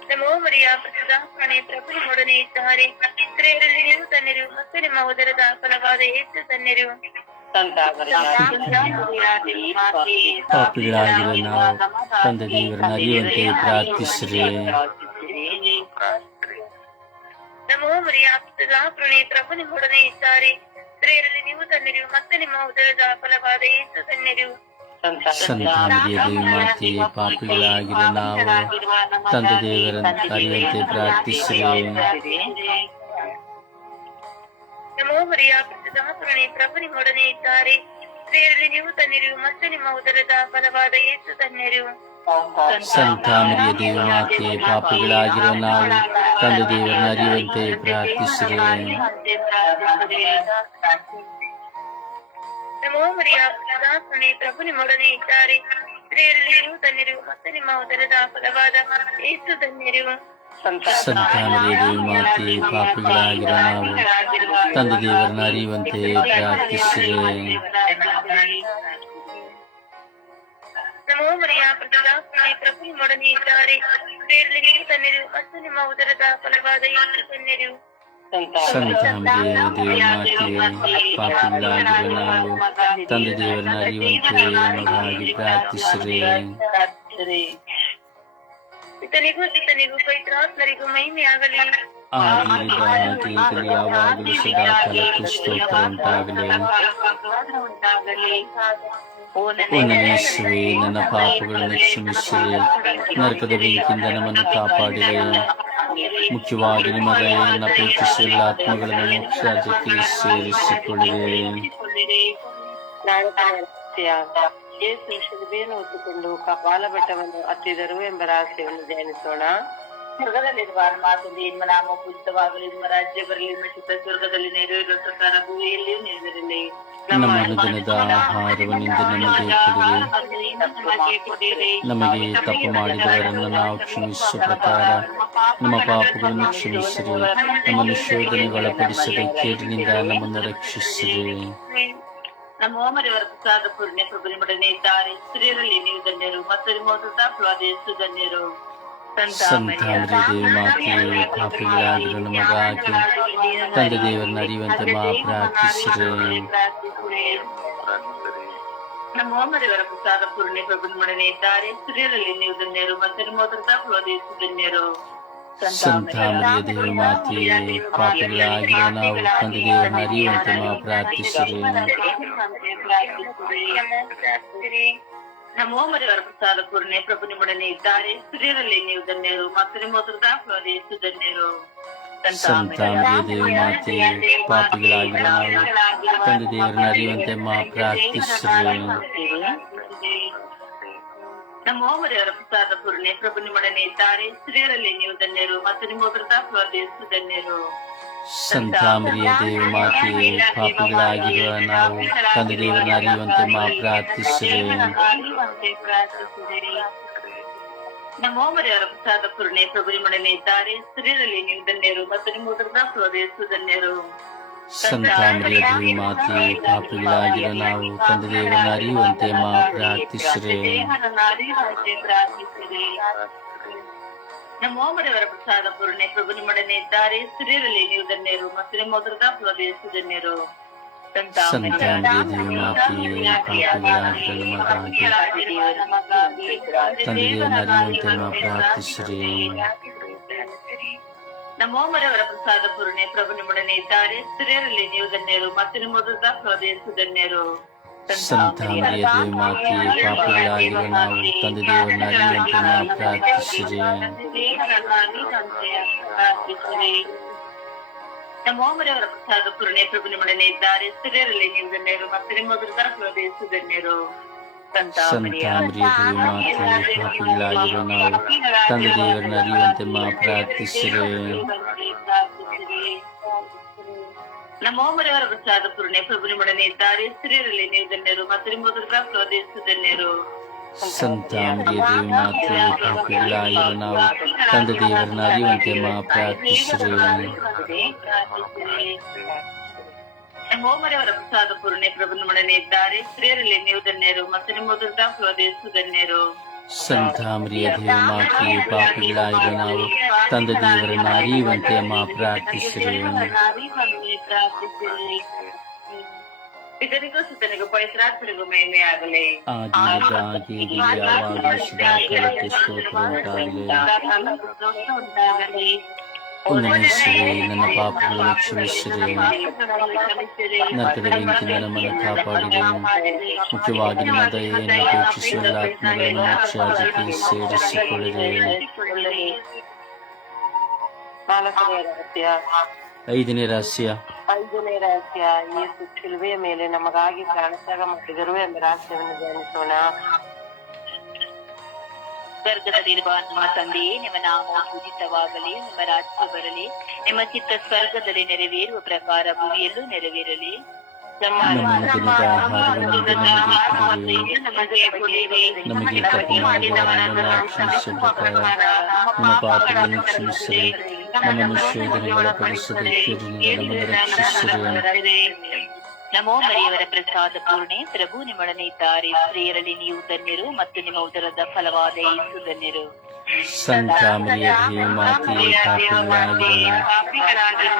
ನಮೋ ಮರಿಯ ಪ್ರತಿದಾಕರಣೆ ಪ್ರಭು ನಿಮ್ಮೊಡನೆ ಇದ್ದಾರೆ ಸ್ತ್ರೀಯರಲ್ಲಿ ನೀವು ಧನ್ಯರು ಮತ್ತೆ ನಿಮ್ಮ ಉದರದ ಫಲವಾದ ಯೇಸು ಧನ್ಯರು ಪಾಪಿಗಳಾಗಿರೋ ನಾವು ತಂದೆ ದೇವರನ್ನ ಅರಿಯುವಂತೆ ಪ್ರಾರ್ಥಿಸಿರಿ ನಮೋ ಮರಿಯ ಪ್ರತಿದಾಕರಣೆ ಪ್ರಭು ನಿಮ್ಮೊಡನೆ ಇದ್ದಾರೆ. ಸ್ತ್ರೀಯರಲ್ಲಿ ನೀವು ತನ್ನಿರಿವು ಮತ್ತೆ ನಿಮ್ಮ ಉದರದ ಫಲವಾದ ಏಸು ತನ್ನಿರಿವು ಸಂತಾನದ ದೇವಿ ಮಾತೆ ಪಾಪಿಗಳಾಗಿರೋ ನಾವು ತಂದೆ ದೇವರನ್ನು ಅರಿಯುವಂತೆ ಪ್ರಾರ್ಥಿಸಿರಿ. ನಮೋ ಮರಿಯ ಪ್ರತಿದಾಕರಣೆ ಪ್ರಭು ನಿಮ್ಮೊಡನೆ ಇದ್ದಾರೆ. ಸ್ತ್ರೀಯರಲ್ಲಿ ನೀವು ತನ್ನಿರಿವು ಮತ್ತೆ ನಿಮ್ಮ ಉದರದ ಫಲವಾದ ಏಸು ಧನ್ಯರು ಸಂತಾನದ ದೇವಿ ಮಾತೆ ಪಾಪಿಗಳಾಗಿರೋ ನಾವು ತಂದೆ ದೇವರನ್ನ ಅರಿಯುವಂತೆ ಪ್ರಾರ್ಥಿಸಿರಿ ನಮೋ ಮರಿಯ ಪ್ರತಿದಾಕರಣೆ ಪ್ರಭು ನಿಮ್ಮೊಡನೆ ಇದ್ದಾರೆ ಸ್ತ್ರೀಯರಲ್ಲಿ ನೀವು ಧನ್ಯರು ಮತ್ತೆ ನಿಮ್ಮ ಉದರದ ಫಲವಾದ ಯೇಸು ಧನ್ಯರು ಸಂತಾನದ ದೇವಿ ಮಾತೆ ಪಾಪಿಗಳಾಗಿರೋ ನಾವು ತಂದೆ ದೇವರನ್ನ ಅರಿಯುವಂತೆ ಪ್ರಾರ್ಥಿಸಿರಿ ನಮೋ ಮರಿಯ ಪ್ರತಿದಾಕರಣೆ ಪ್ರಭು ನಿಮ್ಮೊಡನೆ ಇದ್ದಾರೆ. ಸ್ತ್ರೀಯರಲ್ಲಿ ನೀವು ಧನ್ಯರು ಮತ್ತು ನಿಮ್ಮ ಉದರದ ಫಲವಾದ ಯೇಸು ಧನ್ಯರು ಸಂತಾನದ ದೇವಿ ಮಾತೆ ಪಾಪಿಗಳಾಗಿರೋ ನಾವು ತಂದೆ ದೇವರನ್ನ ಅರಿಯುವಂತೆ ನಮಗಾಗಿ ಪ್ರಾರ್ಥಿಸಿರಿ. ಇತನಿಗೂ ಇತನಿಗೂ ಪವಿತ್ರಾತ್ಮರಿಗೂ ಮಹಿಮೆಯಾಗಲಿ. ಆಗಿರಿದ ಹಾಗೆ ಯಾವಾಗಲೂ ಸದಾ ಸ್ತೋತ್ರ ಉಂಟಾಗಲಿ. ನನ್ನ ಪಾಪಗಳನ್ನು ಕ್ಷಮಿಸಿರಿ ನರಕದ ಬೆಂಕಿಯಿಂದ ನಮ್ಮನ್ನು ಕಾಪಾಡಿರಿ. ಮುಖ್ಯವಾಗಿ ನಿಮ್ಮ ಎಲ್ಲ ಆತ್ಮಗಳನ್ನು ಸೇರಿಸಿಕೊಳ್ಳಿರಿ. ಯೇಸು ಶಿಲುಬೆಯನ್ನು ಕಪಾಲ ಬೆಟ್ಟವನ್ನು ಹತ್ತಿದರು ಎಂಬ ರಹಸ್ಯವನ್ನು ಧ್ಯಾನಿಸೋಣ. ಸ್ವರ್ಗದಲ್ಲಿರುವ ಮಾತಂದೆ ನಿಮ್ಮ ನಾಮ ಪೂಜಿತವಾಗಲಿ ನಿಮ್ಮ ರಾಜ್ಯ ಬರಲಿ ನಿಮ್ಮ ಚಿತ್ತ ಸ್ವರ್ಗದಲ್ಲಿ ನೆರವೇರುವ ಪ್ರಕಾರ ಭೂಮಿಯಲ್ಲಿಯೂ ನೆರವೇರಲಿ ನಮ್ಮ ಅನುದಿನದ ಆಹಾರವನ್ನಿಂದ ನಮಗೆ ಕೊಡಿರಿ ನಮಗೆ ತಪ್ಪು ಮಾಡಿದವರನ್ನು ನಾವು ಕ್ಷಮಿಸುವ ಪ್ರಕಾರ ನಮ್ಮ ಪಾಪಗಳನ್ನು ಕ್ಷಮಿಸಿರಿ ನಮ್ಮನ್ನು ಶೋಧನೆಗೆ ಒಳಪಡಿಸದೆ ಕೇಡಿನಿಂದ ನಮ್ಮನ್ನು ರಕ್ಷಿಸಿರಿ ನಮ್ಮ ಓಮರಿಯವರ ಪ್ರಸಾದ ಪೂರ್ಣೆ ಪ್ರಭು ನಿಮ್ಮೊಡನೆ ಇದ್ದಾರೆ ಸ್ತ್ರೀಯರಲ್ಲಿ ನೀವು ಧನ್ಯರು ಮತ್ತು ನಿಮ್ಮ ಫಲವಾದ ಯೇಸು ಧನ್ಯರು ಸಂತಾನದ ದೇವಿ ಮಾತೆ ಪಾಪಿಗಳಾಗಿರೋ ನಮಗಾಗಿ ತಂದೆ ದೇವರನ್ನ ಅರಿಯುವಂತೆ ಮಾ ಪ್ರಾರ್ಥಿಸಿರಿ ನಮ್ಮ ಓಮರಿಯವರ ಪ್ರಸಾದ ಪೂರ್ಣೆ ಪ್ರಭು ನಿಮ್ಮೊಡನೆ ಇದ್ದಾರೆ ಸ್ತ್ರೀಯರಲ್ಲಿ ನೀವು ಧನ್ಯರು ಮತ್ತು ನಿಮ್ಮ ಫಲವಾದ ಯೇಸು ಧನ್ಯರು ಸಂತಾನದ ದೇವಿ ಮಾತೆ ಪಾಪಿಗಳಾಗಿರೋ ನಾವು ತಂದೆ ದೇವರನ್ನ ಅರಿಯುವಂತೆ ಮಾ ಪ್ರಾರ್ಥಿಸಿರಿ ನಮ್ಮ ಓಮರಿಯವರ ಪ್ರಸಾದ ಪೂರ್ಣೆ ಪ್ರಭು ನಿಮ್ಮೊಡನೆ ಇದ್ದಾರೆ. ಸ್ತ್ರೀಯರಲ್ಲಿ ನೀವು ಧನ್ಯರು ಮತ್ತು ನಿಮ್ಮ ಫಲವಾದ ಯೇಸು ಧನ್ಯರು? ಸಂತಾನದ ದೇವಿ ಮಾತೆ ಪಾಪಿಗಳಾಗಿರೋ ನಾವು ತಂದೆ ದೇವರನ್ನ ಅರಿಯುವಂತೆ ಮಾ ಪ್ರಾರ್ಥಿಸಿರಿ ನಮ್ಮ ಓಮರಿಯವರ ಪ್ರಸಾದ ಪೂರ್ಣೆ ಪ್ರಭು ನಿಮ್ಮೊಡನೆ ಇದ್ದಾರೆ. ಸ್ತ್ರೀಯರಲ್ಲಿ ನೀವು ಧನ್ಯರು ಮತ್ತು ನಿಮ್ಮ ಫಲವಾದ ಎಷ್ಟು ಧನ್ಯರು. ಸಂತಾಮರಿಯ ದೇವ ಪಾಪಿಗಳಾಗಿರುವ ನಾವು ತಂದೆ ದೇವರನ್ನ ಅರಿಯುವಂತೆ ಮಾ ನಮ್ಮ ಓಮರಿಯವರ ಪ್ರಸಾದ ಪೂರ್ಣೆ ಪ್ರಭು ನಿಮ್ಮೊಡನೆ ಇದ್ದಾರೆ. ಸ್ತ್ರೀಯರಲ್ಲಿ ನೀವು ಧನ್ಯರು ಮತ್ತು ನಿಮ್ಮ ಫಲವಾದ ಎಷ್ಟು ಧನ್ಯರು. ಸಂತಾಮರಿಯ ದೇವಿ ಮಾತೆ ಪಾಪಿಗಳಾಗಿರೋ ನಾವು ತಂದೆ ದೇವರನ್ನ ಅರಿಯುವಂತೆ ಮಾ ಪ್ರಾರ್ಥಿಸಿರಿ. ನಮ್ಮ ಓಮರಿಯವರ ಪ್ರಸಾದ ಪೂರ್ಣೆ ಪ್ರಭು ನಿಮ್ಮೊಡನೆ ಇದ್ದಾರೆ. ಸ್ತ್ರೀಯರಲ್ಲಿ ನೀವು ಧನ್ಯರು ಮತ್ತು ನಿಮ್ಮ ಫಲವಾದ ಯೇಸು ಧನ್ಯರು ಸಂತಾಮರಿಯ ದೇವಿ ಮಾತೆ ಪಾಪಿಗಳಾಗಿರೋ ನಮಗಾಗಿ ತಂದೆ ದೇವರನ್ನ ಅರಿಯುವಂತೆ ಮಾ ಪ್ರಾರ್ಥಿಸಿರಿ. ನಮ್ಮ ಓಮರವರ ಪ್ರಸಾದ ಪೂರ್ಣೆ ಪ್ರಭು ನಿಮ್ಮೊಡನೆ ಇದ್ದಾರೆ. ಸ್ತ್ರೀಯರಲ್ಲಿ ನೀವು ಧನ್ಯರು ಮತ್ತು ನಿಮ್ಮ ಫಲವಾದ ಯೇಸು ಧನ್ಯರು ಸಂತ ಮರಿಯ ದೇವಿ ಮಾತೆಯೇ ಪಾಪಿಗಳಾಗಿರುವ ನಾವು ತಂದೆ ದೇವರನ್ನ ಅರಿಯುವಂತೆ ನಾವು ಪ್ರಾರ್ಥಿಸಿರಿ. ನಮ್ಮೋಮರವರ ಪ್ರಸಾದ ಪೂರ್ಣೆ ಪ್ರಭು ನಿಮ್ಮೊಡನೆ ಇದ್ದಾರೆ. ಸ್ತ್ರೀಯರಲ್ಲಿ ನೀವು ಧನ್ಯರು ಮತ್ತು ನಿಮ್ಮ ದುರ್ಗರ ಪ್ರದೇಶ ಧನ್ಯರು ಸಂತ ಸಂತ ಮರಿಯ ಮರಿಯ ದೇವಿ ಮಾತೆಯೇ ಪಾಪಿಗಳಾಗಿರುವ ನಾವು ತಂದೆ ದೇವರನ್ನ ಅರಿಯುವಂತೆ ಮಾ ಪ್ರಾರ್ಥಿಸಿರಿ ನಮ್ಮೋಮರವರ ಪ್ರಸಾದ ಪೂರ್ಣೆ ಪ್ರಭು ನಿಮ್ಮೊಡನೆ ಇದ್ದಾರೆ ಸ್ತ್ರೀಯರಲ್ಲಿ ನೀವು ಧನ್ಯರು ಮತ್ತು ನಿಮ್ಮ ದುರ್ಗರ ಪ್ರದೇಶ ಧನ್ಯರು ಸಂತ ಮರಿಯ ದೇವಿ ಮಾತೆಯೇ ಪಾಪಿಗಳಾಗಿರುವ ನಾವು ತಂದೆ ದೇವರನ್ನ ಅರಿಯುವಂತೆ ಮಾ ಪ್ರಾರ್ಥಿಸಿರಿ ಹೋಮರವರ ಪ್ರಸಾದ ಪೂರ್ಣೆ ಪ್ರಭು ನಿಮ್ಮೊಡನೆ ಇದ್ದಾರೆ. ಸ್ತ್ರೀಯರಲ್ಲಿ ನೀವು ಧನ್ಯರು ಮತ್ತು ನಿಮ್ಮ ಪ್ರದೇಶ ಧನ್ಯರು. ಸಂತಾಮರಿಯ ಮರಿಯ ದೇವಿ ಮಾತೆಯೇ ಪಾಪಿಗಳಾಗಿರುವ ನಾವು ತಂದೆ ದೇವರನ್ನು ಅರಿಯುವಂತೆ ಅಮ್ಮ ಪ್ರಾರ್ಥಿಸಿರಿ ಇದರಿಗೂ ಸುತನಿಗೂ ಪವಿತ್ರಾತ್ಮರಿಗೂ ಮಹಿಮೆ ಆಗಲಿ ಆದಿಯಾಗಿ ಯಾವಾಗ ಸದಾಕಾಲಕ್ಕೆ ಸ್ತೋತ್ರ ಉಂಟಾಗಲಿ. ಪುನಃನಿಸಿರಿ ನನ್ನ ಪಾಪಗಳನ್ನು ಕ್ಷಮಿಸಿರಿ ನರಕದ ಬೆಂಕಿಯಿಂದ ನಮ್ಮನ್ನು ಕಾಪಾಡಿರಿ ಮುಖ್ಯವಾಗಿ ನಿಮ್ಮ ದಯೆಯನ್ನು ಅಪೇಕ್ಷಿಸುವ ಎಲ್ಲ ಆತ್ಮಗಳನ್ನು ಮೋಕ್ಷ ಜೊತೆ ಸೇರಿಸಿಕೊಳ್ಳಿರಿ ನಾಲ್ಕನೇ ರಹಸ್ಯ ಐದನೇ ರಹಸ್ಯ ಐದನೇ ರಹಸ್ಯ ಯೇಸು ಶಿಲುಬೆಯ ಮೇಲೆ ನಮಗಾಗಿ ಪ್ರಾಣತ್ಯಾಗ ಮಾಡಿದರು ಎಂಬ ರಹಸ್ಯವನ್ನು ಧ್ಯಾನಿಸೋಣ ಸ್ವರ್ಗದಲ್ಲಿರುವ ನಮ್ಮ ತಂದೆಯೇ ನಿಮ್ಮ ನಾಮ ಪೂಜಿತವಾಗಲಿ ನಿಮ್ಮ ರಾಜ್ಯ ಬರಲಿ ನಿಮ್ಮ ಚಿತ್ತ ಸ್ವರ್ಗದಲ್ಲಿ ನೆರವೇರುವ ಪ್ರಕಾರ ಭೂಮಿಯಲ್ಲೂ ನೆರವೇರಲಿ ನಮ್ಮ ನಮ್ಮ ದಿನದ ಆಹಾರವನ್ನು ನಮಗೆ ಕೊಡಿರಿ ನಮಗೆ ಕೊಡಿರಿ ನಮಗೆ ತಪ್ಪು ಮಾಡಿದವರನ್ನು ನಾವು ಕ್ಷಮಿಸುವ ಪ್ರಕಾರ ನಮ್ಮ ಪಾಪಗಳನ್ನು ಕ್ಷಮಿಸಿರಿ ನಮ್ಮನ್ನು ಶೋಧನೆಗೆ ಒಳಪಡಿಸದೆ ಕೆಡುಕಿನಿಂದ ನಮ್ಮನ್ನು ರಕ್ಷಿಸಿರಿ ನಮೋ ಮರಿಯವರ ಪ್ರಸಾದ ಪೂರ್ಣೆ, ಪ್ರಭು ನಿಮ್ಮೊಡನೆ ಇದ್ದಾರೆ. ಸ್ತ್ರೀಯರಲ್ಲಿ ನೀವು ಧನ್ಯರು ಮತ್ತು ನಿಮ್ಮ ಉದರದ ಫಲವಾದ ಯೇಸು ಧನ್ಯರು.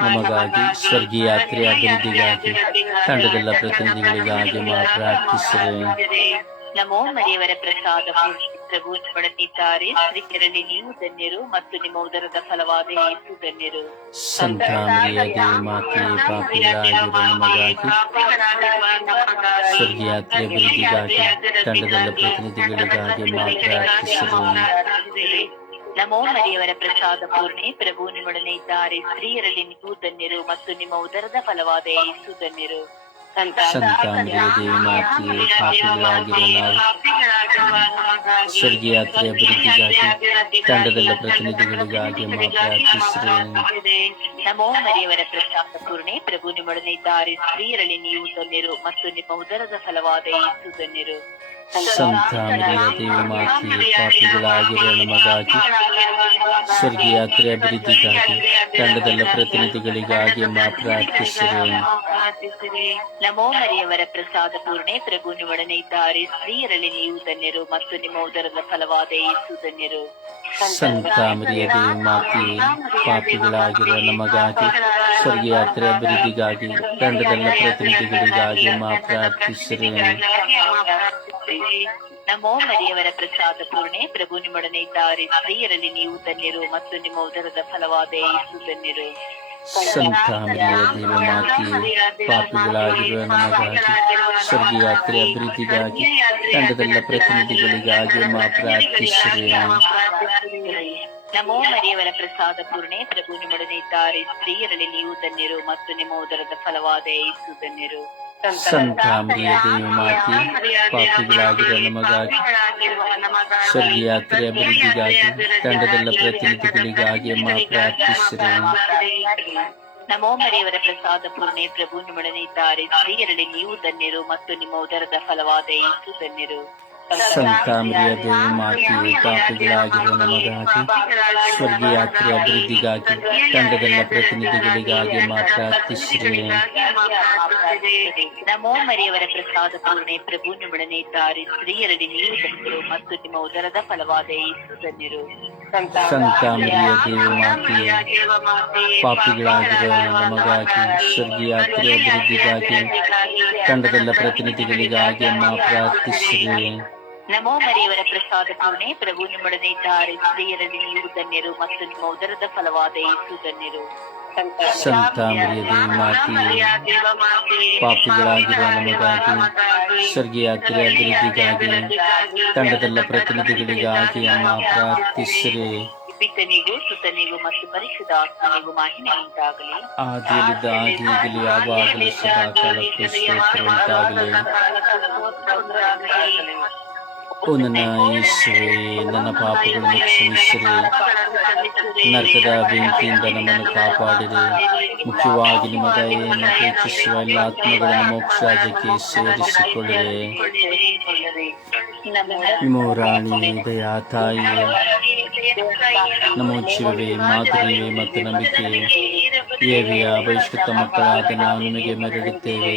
ನಮಗಾಗಿ ಸ್ವರ್ಗೀಯ ಯಾತ್ರೆಯ ಅಭಿವೃದ್ಧಿಗಾಗಿ ತಂಡದೆಲ್ಲ ಪ್ರತಿನಿಧಿಗಳಿಗಾಗಿ ಮಾತ್ರ ಪ್ರಾರ್ಥಿಸಿರಿ ನಮೋ ಮರಿಯವರ ಪ್ರಸಾದ ಪೂರ್ಣೆ ಪ್ರಭು ಪಡೆದಿದ್ದಾರೆ. ಸ್ತ್ರೀಯರಲ್ಲಿ ನೀವು ಧನ್ಯರು ಮತ್ತು ನಿಮ್ಮ ಉದರದ ಫಲವಾದ ಯೇಸು ಧನ್ಯರು. ಅಭಿವೃದ್ಧಿಗಾಗಿ ಪ್ರತಿನಿಧಿಗಳಿಗಾಗಿ ನಮೋ ಮರಿಯವರ ಪ್ರಸಾದ ಪೂರ್ಣಿ ಪ್ರಭು ನಿಮ್ಮೊಡನೆ ಇದ್ದಾರೆ. ಸ್ತ್ರೀಯರಲ್ಲಿ ನೀವು ಧನ್ಯರು ಮತ್ತು ನಿಮ್ಮ ಉದರದ ಫಲವಾದ ಯೇಸು ಧನ್ಯರು. ಸಂತ ಮರಿಯ ದೇವಿ ಮಾತೆಯೇ ಪಾಪಿಗಳಾಗಿರುವ ನಾವು ಸ್ವರ್ಗೀಯ ಅಭಿವೃದ್ಧಿಗಾಗಿ ತಂಡದಲ್ಲ ಪ್ರತಿನಿಧಿಗಳಿಗಾಗಿ ನಮೋ ಮರಿಯವರ ಪ್ರಶಾಂತ ಪೂರ್ಣೆ. ಪ್ರಭು ನಿಮ್ಮೊಡನೆ ಇದ್ದಾರೆ. ಸ್ತ್ರೀಯರಲ್ಲಿ ನೀವು ಧನ್ಯರು ಮತ್ತು ನಿಮ್ಮ ಉದರದ ಫಲವಾದ ಯೇಸು ಧನ್ಯರು ಸಂತ ಮರಿಯ ದೇವಿ ಮಾತೆಯೇ ಪಾಪಿಗಳಾಗಿರುವ ನಮಗಾಗಿ ಸ್ವರ್ಗೀಯ ಯಾತ್ರೆ ಅಭಿವೃದ್ಧಿಗಾಗಿ ತಂಡದಲ್ಲ ಪ್ರತಿನಿಧಿಗಳಿಗಾಗಿ ಮಾ ಪ್ರಾರ್ಥಿಸಿರಿ. ನಮೋ ಮರಿಯವರ ಪ್ರಸಾದ ಪೂರ್ಣೆ. ಪ್ರಭು ನಿಮ್ಮೊಡನೆ ಇದ್ದಾರೆ. ಸ್ತ್ರೀಯರಲ್ಲಿ ನೀವು ಧನ್ಯರು ಮತ್ತು ನಿಮ್ಮ ಉದರದ ಫಲವಾದ ಯೇಸು ಧನ್ಯರು. ಸಂತ ಮರಿಯ ದೇವಿ ಮಾತೆಯೇ ಪಾಪಿಗಳಾಗಿರುವ ನಮಗಾಗಿ ಸ್ವರ್ಗೀಯ ಯಾತ್ರೆ ಅಭಿವೃದ್ಧಿಗಾಗಿ ತಂಡದಲ್ಲ ಪ್ರತಿನಿಧಿಗಳಿಗಾಗಿ ಮಾ ಪ್ರಾರ್ಥಿಸಿರಿ ನಮೋ ಮರಿಯವರ ಪ್ರಸಾದ ಪೂರ್ಣೆ. ಪ್ರಭು ನಿಮ್ಮೊಡನೆ ಇದ್ದಾರೆ. ಸ್ತ್ರೀಯರಲ್ಲಿ ನೀವು ಧನ್ಯರು ಮತ್ತು ನಿಮ್ಮ ಉದರದ ಫಲವಾದ ಯೇಸು ಧನ್ಯರು. ಸಂತ ಪಾಪಿಗಳಾಗಿರುವ ನಮಗಾಗಿ ಅಭಿವೃದ್ಧಿಗಾಗಿ ತಂಡದಲ್ಲ ಪ್ರತಿನಿಧಿಗಳಿಗಾಗಿ ಮಾ ಪ್ರಾರ್ಥಿಸಿರಿ. ನಮೋ ಮರಿಯವರ ಪ್ರಸಾದ ಪೂರ್ಣೆ. ಪ್ರಭು ನಿಮ್ಮೊಡನೆ ಇದ್ದಾರೆ. ಸ್ತ್ರೀಯರಲ್ಲಿ ನೀವು ಧನ್ಯರು ಮತ್ತು ನಿಮ್ಮ ಉದರದ ಫಲವಾದ ಯೇಸು ಧನ್ಯರು. ಸಂತ ಮರಿಯ ದೇವಿ ಮಾತೆಯೇ ಪಾಪಿಗಳಾಗಿರುವ ನಮಗಾಗಿ ಸ್ವರ್ಗೀಯ ಯಾತ್ರೆ, ಅಭಿವೃದ್ಧಿಗಾಗಿ ತಂಡದೆಲ್ಲ ಪ್ರತಿನಿಧಿಗಳಿಗಾಗಿ ಮಾ ಪ್ರಾರ್ಥಿಸಿರಿ. ನಮೋ ಮರಿಯವರ ಪ್ರಸಾದ ಪೂರ್ಣೆ, ಪ್ರಭು ನಿಮ್ಮೊಡನೆ ಇದ್ದಾರೆ. ಸ್ತ್ರೀಯರಲ್ಲಿ ನೀವು ಧನ್ಯರು ಮತ್ತು ನಿಮ್ಮ ಉದರದ ಫಲವಾದ ಏಸು ಧನ್ಯರು. ಸಂತ ಮರಿಯ ದೇವಿ ಮಾತೆಯು ಪಾಪಿಗಳಾಗಿರುವ ನಮಗಾಗಿ ಸ್ವರ್ಗೀಯ ಯಾತ್ರೆ ಅಭಿವೃದ್ಧಿಗಾಗಿ, ತಂಡದಲ್ಲ ಪ್ರತಿನಿಧಿಗಳಿಗಾಗಿ ಮಾತ್ರ ಅತಿಶ್ರೇ ನಮೋ ಮರಿಯವರ ಪ್ರಸಾದ ಪೂರ್ಣೆ, ಪ್ರಭು ನಿಮ್ಮೊಡನೆ ಇದ್ದಾರೆ ಸ್ತ್ರೀಯರಲ್ಲಿ ನೀವು ಮತ್ತು ನಿಮ್ಮ ಉದರದ ಫಲವಾದ ಯೇಸು ಧನ್ಯರು ಸಂತ ಮರಿಯ ದೇವಿ ಮಾತೆಯೇ ಪಾಪಿಗಳಾಗಿರುವ ನಮಗಾಗಿ ಸ್ವರ್ಗೀಯ ಯಾತ್ರೆ ಅಭಿವೃದ್ಧಿಗಾಗಿ ತಂಡದೆಲ್ಲ ಪ್ರತಿನಿಧಿಗಳಿಗಾಗಿ ಅಮ್ಮ ಪ್ರಾರ್ಥಿಸಿದೆ ನಮೋ ಮರಿಯವರ ಪ್ರಸಾದ ಪೂರ್ಣೆ ಪ್ರಭು ನಿಮ್ಮೊಡನೆ ಇದ್ದಾರೆ. ಸ್ತ್ರೀಯರಲ್ಲಿ ನೀವು ಧನ್ಯರು ಮತ್ತು ನಿಮ್ಮ ಉದರದ ಫಲವಾದ ಏಸು ಧನ್ಯರು. ಸಂತ ಮರಿಯದೇ ಮಾತೆಯೇ ಪಾಪಿಗಳಾಗಿರುವ ನಮಗಾಗಿ ಸ್ವರ್ಗೀಯ ಅಭಿವೃದ್ಧಿಗಾಗಿ ತಂಡದಲ್ಲ ಪ್ರತಿನಿಧಿಗಳಿಗಾಗಿ ಅಮ್ಮ ಪ್ರಾರ್ಥಿಸಿರಿ ಪಿತನಿಗೂ ಸುತನಿಗೂ ಮತ್ತು ಪರಿಶುದ್ಧ ಆತ್ಮನಿಗೂ ಮಹಿಮೆ ಉಂಟಾಗಲಿ ಆದಿಯಲ್ಲಿದ್ದ ಆದಿಯಾಗಲಿ ಯಾವಾಗಲೂ ಸದಾ ಕಾಲಕ್ಕೂ ಸ್ತೋತ್ರ ಉಂಟಾಗಲಿ ಓ ನನ್ನ ಶ್ರೀ ನನ್ನ ಪಾಪಗಳನ್ನು ಕ್ಷಮಿಸಿರಿ ನರಕದ ಬೆಂಕಿಯಿಂದ ನಮ್ಮನ್ನು ಕಾಪಾಡಿರಿ. ಮುಖ್ಯವಾಗಿ ನಿಮ್ಮ ದಯೆಯನ್ನು ಪ್ರೀತಿಸುವ ಎಲ್ಲ ಆತ್ಮಗಳನ್ನು ಮೋಕ್ಷಾಜಕ್ಕೆ ಸೇರಿಸಿಕೊಳ್ಳಿರಿ. ನಿಮ್ಮ ದಯಾ ತಾಯಿ. ನಮ್ಮ ಜೀವವೇ ಮಾದರಿಯೇ ಮತ್ತು ನಂಬಿಕೆ. ಏವಿಯ, ಬಹಿಷ್ಕೃತ ಮಕ್ಕಳಾದ ನಾವು ನಿಮಗೆ ಮೆರಡುತ್ತೇವೆ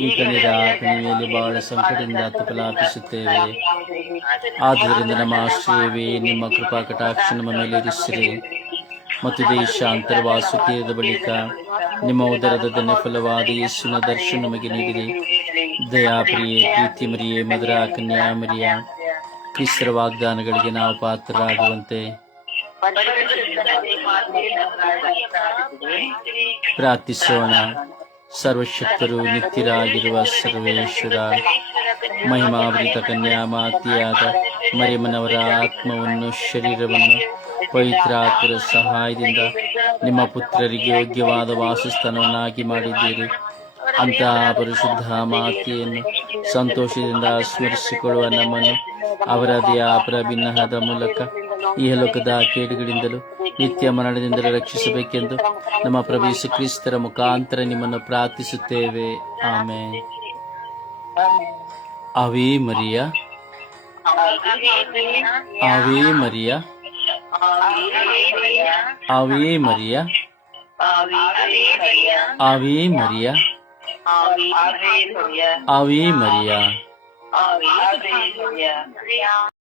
ಈ ಕಣಿವೆಯಲ್ಲಿ ಬಹಳ ಸಂಕಟದಿಂದ ತಪಲಾಪಿಸುತ್ತೇವೆ ಆದ್ದರಿಂದ ನಮ್ಮ ಆಶ್ರಯವೇ, ನಿಮ್ಮ ಕೃಪಾ ಕಟಾಕ್ಷ ನಮ್ಮ ಮೇಲೆ ಇರಿಸಿರಿ. ಮತ್ತು ದೇಶಾಂತರವಾಸು ತೀರದ ಬಳಿಕ ನಿಮ್ಮ ಉದರದ ಧನ್ಯ ಫಲವಾದ ಯೇಸುವಿನ ದರ್ಶನ ನಮಗೆ ನೀಡಿರಿ. ದಯಾಪ್ರಿಯೆ ಪ್ರೀತಿ ಮಧುರ ಕನ್ಯಾ ಮರಿಯ, ಕ್ರಿಸ್ತರ ವಾಗ್ದಾನಗಳಿಗೆ ನಾವು ಪಾತ್ರರಾಗುವಂತೆ. ಪ್ರಾರ್ಥಿಸೋಣ. ಸರ್ವಶಕ್ತರು, ನಿತ್ಯರಾಗಿರುವ ಸರ್ವೇಶ್ವರ, ಮಹಿಮಾವೃತ ಕನ್ಯಾ ಮಾತಿಯಾದ ಮರಿಮನವರ ಆತ್ಮವನ್ನು, ಶರೀರವನ್ನು ಪವಿತ್ರಾತ್ಮರ ಸಹಾಯದಿಂದ ನಿಮ್ಮ ಪುತ್ರರಿಗೆ ಯೋಗ್ಯವಾದ ವಾಸಸ್ಥಾನವನ್ನಾಗಿ ಮಾಡಿದ್ದೀರಿ. ಅಂತಹ ಪರಿಶುದ್ಧ ಮಾತೆಯನ್ನು ಸಂತೋಷದಿಂದ ಸ್ಮರಿಸಿಕೊಳ್ಳುವ ನಮ್ಮನ್ನು ಅವರದೇ ಆಪರ ಭಿನ್ನಹದ ಮೂಲಕ ಈ ಲೋಕದ ಕೇಡುಗಳಿಂದಲೂ ನಿತ್ಯ ಮರಣದಿಂದಲೂ ರಕ್ಷಿಸಬೇಕೆಂದು ನಮ್ಮ ಪ್ರಭು ಯೇಸು ಕ್ರಿಸ್ತರ ಮುಖಾಂತರ ನಿಮ್ಮನ್ನು ಪ್ರಾರ್ಥಿಸುತ್ತೇವೆ. ಆಮೆ ಅವೇ ಮರಿಯ. ಅವೇ ಮರಿಯ. ಅವೇ ಮರಿಯ. ಅವೇ ಮರಿಯ. ಅವೇ ಮರಿಯ.